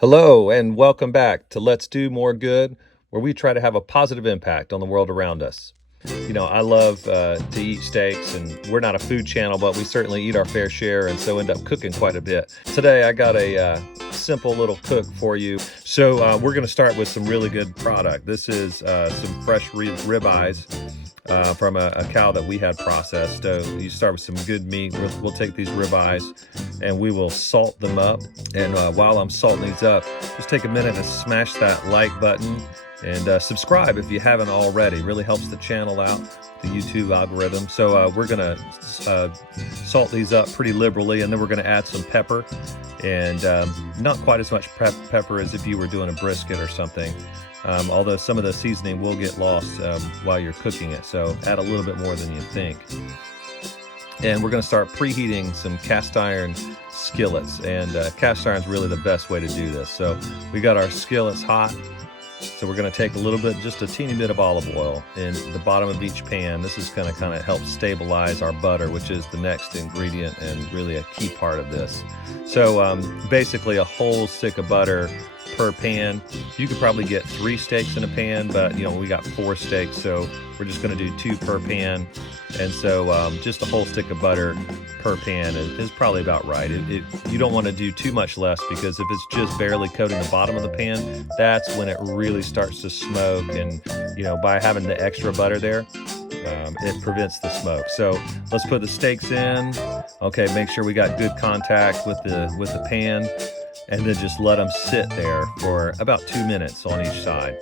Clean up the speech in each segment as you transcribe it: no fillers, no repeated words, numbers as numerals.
Hello, and welcome back to Let's Do More Good, where we try to have a positive impact on the world around us. You know, I love to eat steaks, and we're not a food channel, but we certainly eat our fair share and so end up cooking quite a bit. Today, I got a simple little cook for you. So we're going to start with some really good product. This is some fresh ribeyes from a cow that we had processed. So you start with some good meat. We'll take these ribeyes and we will salt them up. And while I'm salting these up, just take a minute to smash that like button and subscribe if you haven't already. Really helps the channel out, the YouTube algorithm. So we're gonna salt these up pretty liberally, and then we're gonna add some pepper, and not quite as much pepper as if you were doing a brisket or something. Although some of the seasoning will get lost while you're cooking it, so add a little bit more than you think. And we're going to start preheating some cast iron skillets, and cast iron is really the best way to do this. So we got our skillets hot, so we're going to take a little bit, just a teeny bit of olive oil in the bottom of each pan. This is going to kind of help stabilize our butter, which is the next ingredient and really a key part of this. So basically a whole stick of butter per pan. You could probably get 3 steaks in a pan, but you know, we got 4 steaks, so we're just going to do 2 per pan. And so just a whole stick of butter per pan is probably about right. You don't want to do too much less, because if it's just barely coating the bottom of the pan, that's when it really starts to smoke. And you know, by having the extra butter there, it prevents the smoke. So let's put the steaks in. Okay, make sure we got good contact with the pan, and then just let them sit there for about 2 minutes on each side.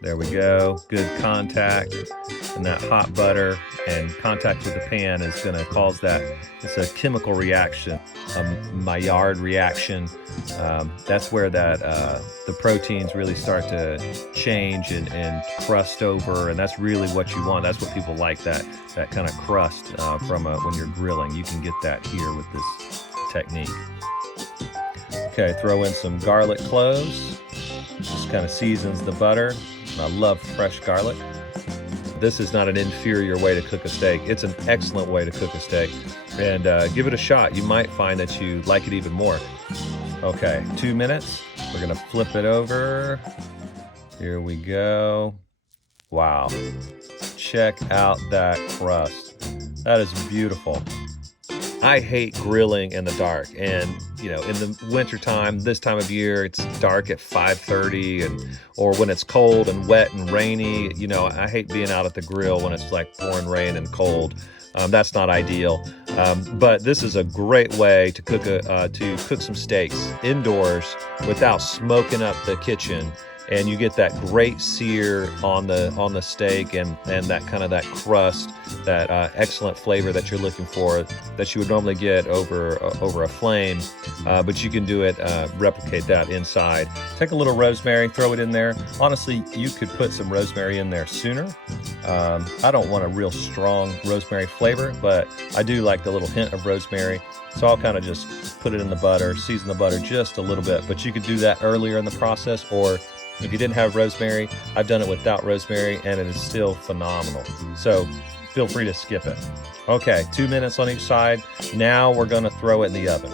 There we go, good contact, and that hot butter and contact with the pan is going to cause that. It's a chemical reaction, a Maillard reaction. That's where the proteins really start to change and crust over, and that's really what you want. That's what people like, that kind of crust from when you're grilling. You can get that here with this technique. Okay, throw in some garlic cloves. Just kind of seasons the butter. I love fresh garlic. This is not an inferior way to cook a steak. It's an excellent way to cook a steak. And give it a shot. You might find that you like it even more. Okay, 2 minutes. We're gonna flip it over. Here we go. Wow. Check out that crust. That is beautiful. I hate grilling in the dark, and you know, in the winter time, this time of year, it's dark at 5:30, or when it's cold and wet and rainy. You know, I hate being out at the grill when it's like pouring rain and cold. That's not ideal. But this is a great way to cook some steaks indoors without smoking up the kitchen. And you get that great sear on the steak, and that kind of that crust, that excellent flavor that you're looking for, that you would normally get over a flame, but you can do it, replicate that inside. Take a little rosemary, throw it in there. Honestly, you could put some rosemary in there sooner. I don't want a real strong rosemary flavor, but I do like the little hint of rosemary. So I'll kind of just put it in the butter, season the butter just a little bit, but you could do that earlier in the process, or if you didn't have rosemary, I've done it without rosemary, and it is still phenomenal. So feel free to skip it. Okay, 2 minutes on each side. Now we're gonna throw it in the oven.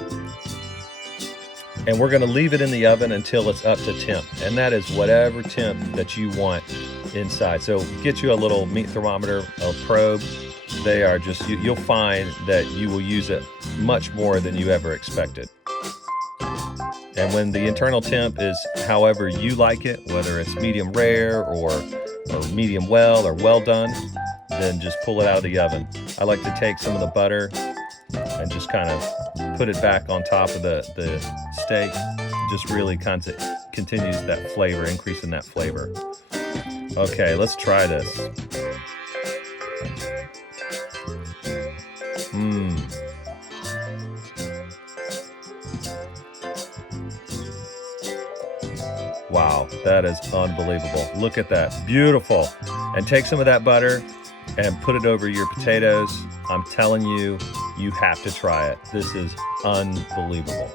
And we're gonna leave it in the oven until it's up to temp. And that is whatever temp that you want inside. So get you a little meat thermometer, a probe. They are just, you'll find that you will use it much more than you ever expected. And when the internal temp is however you like it, whether it's medium rare or medium well or well done, then just pull it out of the oven. I like to take some of the butter and just kind of put it back on top of the steak. Just really continues that flavor, increasing that flavor. Okay, let's try this. Wow, that is unbelievable. Look at that, beautiful. And take some of that butter and put it over your potatoes. I'm telling you, you have to try it. This is unbelievable.